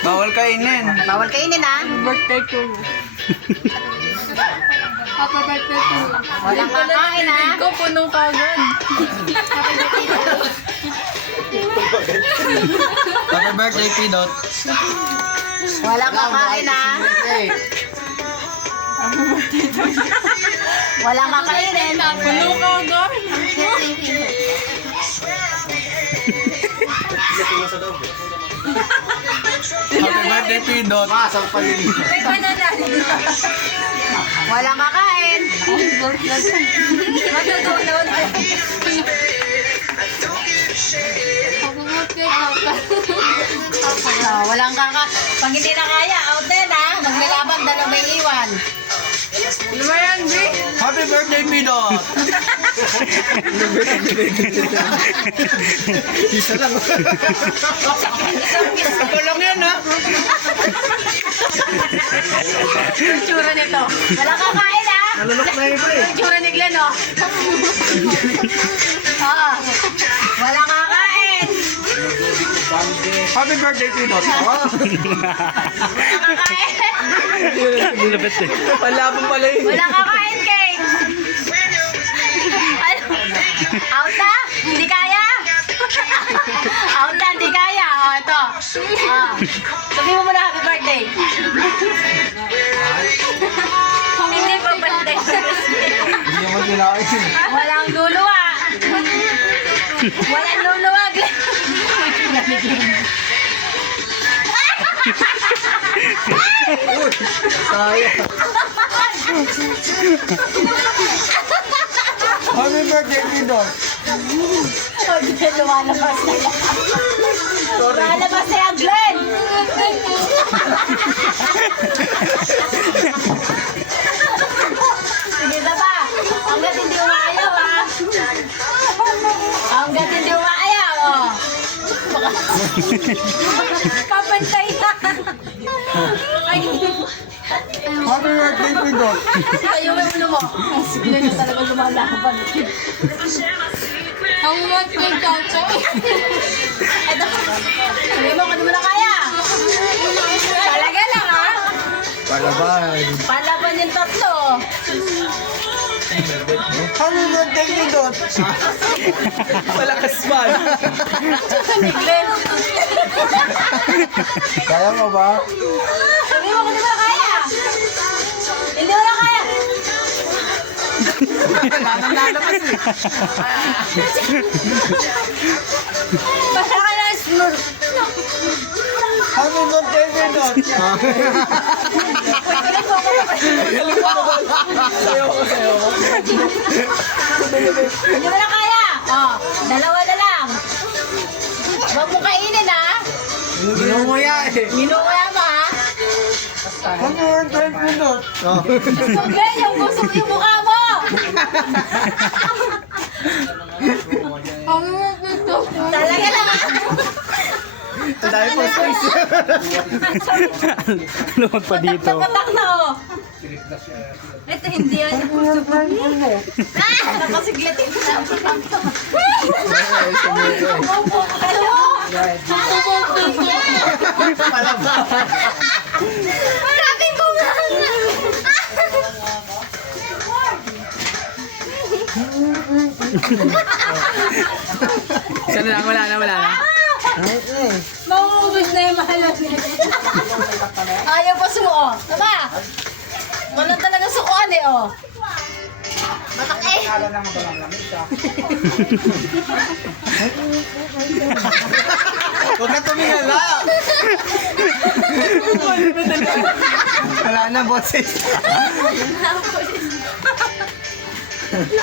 Bawal kainin. Bawal kainin ha. Birthday ko. Happy birthday to you. Walang kakain ha. Ko, puno ka agad. Happy birthday, Pidot. Walang kakain ha. Walang kakainin. Puno ka agad. Happy birthday, Pidot. May banana. Walang kakain. Matutulog. Walang pag hindi na kaya, out din ha. Maglalaban, dalawa may iwan. Ano ba yan, B? Happy birthday, Pidot. Isa lang. Ito lang yan, ha? Yung tsura nito. Walang kakain ha. Nalulok na iba eh. Yung tsura ni Glenn oh. Oo. Walang kakain. Happy birthday, Pidot. Walang kakain. Palabang pala yun. Walang kakain, Kay. Ano? Out na? Hindi kaya? Out na, hindi kaya. O, ito. Sabihin mo muna happy birthday. Hindi pa birthday. Hindi naman kinain. Walang luluwa. Walang luluwa, Glenn. Sayang. Happy birthday, Pidot. O, Glenn, lumalabas na yan. Lumalabas na yan, Glenn. Sige na ba? Hanggat hindi umayaw, ha? Hanggat hindi umayaw, oh. Papantay na. Ay, Happy birthday, Pidot. ayaw mo ulo mo. Sige na talaga lumalaban. Ang birthday ka, Chay. Ito. Sabi mo, kung mo na kaya. Talaga lang, ha? Palaban. Palaban yung tatlo. Happy birthday, Pidot. Malakas man. Ni Glenn. Kaya mo ba? Sabi mo, kung di mo na kaya. Hindi mo na kaya. Lalabas eh. Basta ka na smooth. Happy birthday, Pidot. Sayo ko, sayo ko. Hindi mo na kaya. Oh, dalawa na lang. Huwag mo kainin, ha? Ginunguya eh. Minukuya mo, ha? Happy birthday, Pidot. So, Glenn, yung gusto mo yung mukha mo. Ang birthday ko. Talaga lang, ha? Dahil po space. Lumag pa dito. Patak na, oh. Ito, hindi yan. Nakasiglatin na. Grabe mo nga. Sana lang, wala na. Mauubos na yung mahalan niya. Ayaw pa sumuo. Tama. Wala talaga sukuan eh, oh. Matak eh. Huwag ka tumingala. Wala na, boses.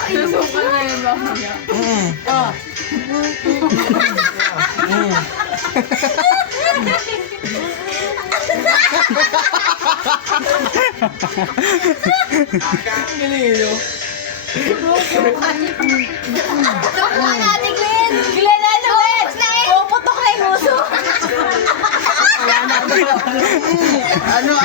Susuko na yun ba? Oh. Niliyo. Tukuha natin, Glenn. Glenn, ano, Glenn? Puputok na yung uso. Wala na. Ano?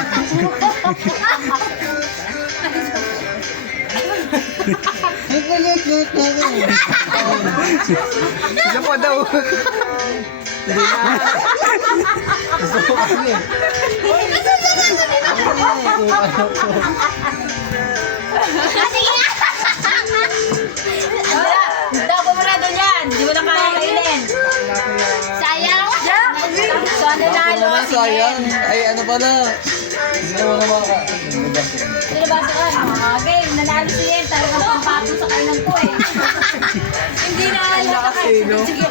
Sila pa daw. Hindi na. Ano to? Sige! Wala! Dapo mo na doon yan! Hindi mo na kaya kainin! Sayang! So ano nalo? Ano sayang? Ay, ano pala? Hindi naman naman ka. Sino ba sa kan? Game, nanalo si Yen. Talagang pampato sa kainan ko eh. Hindi na alam ka. Sino? Sige,